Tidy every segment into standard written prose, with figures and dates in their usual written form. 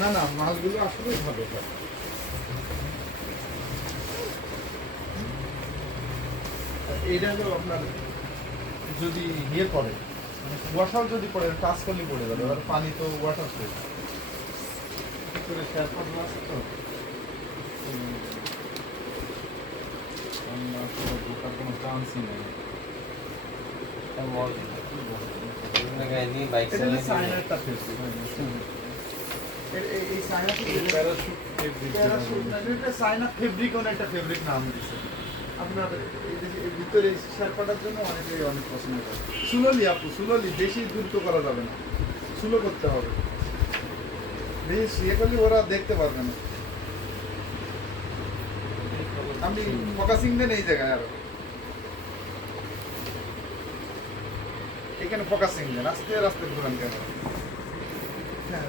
না না, মাছগুলো আসলেই ভালো হয়। এইটা হলো আপনার যদি ইয়ে পড়ে, মানে কুয়াশাও যদি পড়ে, টাচ করলে পড়ে যাবে। আর পানি তো ওয়াটার প্রুফ। ভিতরে শেরপাটা আছে তো, ঢোকার কোনো চান্সই নেই। এটা হলো সাইনারটা ফেলছি। এই সাইনারটা প্যারাশুট না, এটা সাইনার ফেব্রিক, একটা ফেব্রিক নাম দিছে আপনার। এই ভিতরে শেরপাটার জন্য অনেকেই অনেক পছন্দ করে। সুলোলি আপু, সুলোলি, বেশি দ্রুত করা যাবে না, স্লো করতে হবে। বেশি ইয়ে করলে ওরা দেখতে পারবে না। আপনি ফোকাসিং দেন এই জায়গায়, আরো এখানে ফোকাসিং দেন, আস্তে আস্তে ঘুরান ক্যামেরা। হ্যাঁ,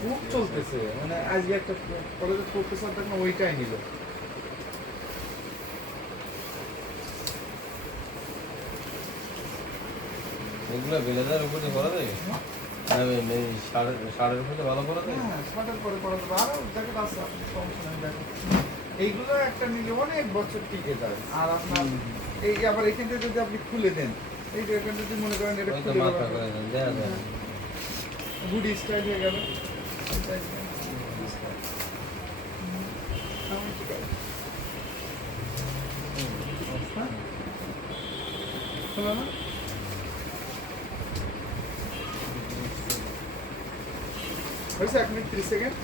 খুব চলতেছে, মানে আজকে একটা কলেজের প্রফেসর দেখলাম ওইটাই নিল। এগুলো ব্লেজার উপরে করা যায়, শাড়ির উপরে ভালো করা যায়। হ্যাঁ, শার্টের পরে করা যাবে। আরো জ্যাকেট আছে, আপনি সমস্যা নেই, দেখেন। এইগুলো একটা নিলে অনেক বছর টিকে যায়। আর আপনার এই আবার এখানটা যদি আপনি খুলে দেন, এই যে এখানটা যদি মনে করেন এটা খুলে মাথা করে দেন, দেখা যায় গুডি স্টাইল হয়ে গেল। খোলা না? হয়েছে 1 মিনিট 30 সেকেন্ড।